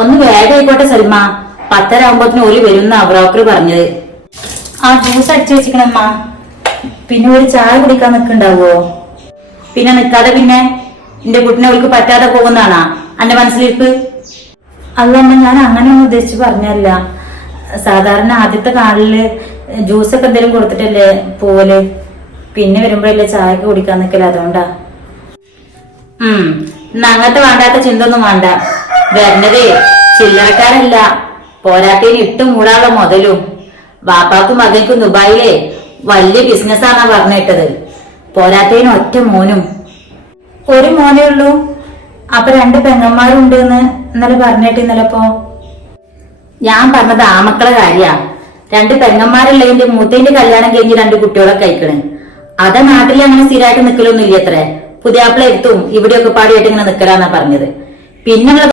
ഒന്ന് വേഗം ആയിക്കോട്ടെ സൽമ, 10:30 ഓല് വരുന്ന ബ്രോക്കർ പറഞ്ഞത്. ആ ജ്യൂസ് അടിച്ചു വെച്ചിക്കണമ്മ. പിന്നെ ഒരു ചായ കുടിക്കാൻ നിൽക്കുണ്ടാവോ? പിന്നെ നിൽക്കാതെ പിന്നെ എന്റെ കുട്ടിനെ അവൾക്ക് പറ്റാതെ പോകുന്നതാണാ എന്റെ മനസ്സിലിരിപ്പ്? അല്ലമ്മ, ഞാൻ അങ്ങനെയൊന്നും ഉദ്ദേശിച്ച് പറഞ്ഞല്ല. സാധാരണ ആദ്യത്തെ കാലില് ജ്യൂസൊക്കെ എന്തെങ്കിലും കൊടുത്തിട്ടല്ലേ പോവല്. പിന്നെ വരുമ്പോഴല്ലേ ചായക്ക് കുടിക്കാൻ നിൽക്കല, അതുകൊണ്ടാ. അങ്ങനത്തെ വേണ്ടാത്ത ചിന്ത ഒന്നും വേണ്ട. വരുന്നതേ ചില്ലറക്കാരല്ല, പോരാട്ടേന് ഇട്ട് മൂടാനുള്ള മുതലും. വാപ്പാക്കും മകൾക്കും ദുബായിലെ വലിയ ബിസിനസ്സാന്നാ പറഞ്ഞിട്ടത്. പോരാട്ടേന് ഒറ്റ മോനും. ഒരു മോനേ ഉള്ളൂ? അപ്പൊ 2 പെങ്ങന്മാരുണ്ട് എന്ന് ഇന്നലെ പറഞ്ഞിട്ട്. ഇന്നലെപ്പോ ഞാൻ പറഞ്ഞത് ആമക്കളെ കാര്യ. 2 പെങ്ങന്മാരുള്ളതിന്റെ മൂത്തേന്റെ കല്യാണം കഴിഞ്ഞ് 2 കുട്ടികളൊക്കെ കഴിക്കണേ. അതാ നാട്ടിൽ അങ്ങനെ സ്ഥിരമായിട്ട് നിൽക്കലൊന്നും ഇല്ല. അത്രേ പുതിയാപ്പിള എത്തും ഇവിടെയൊക്കെ പാടിയായിട്ട് ഇങ്ങനെ നിൽക്കലാന്നാ പറഞ്ഞത്. പിന്നെ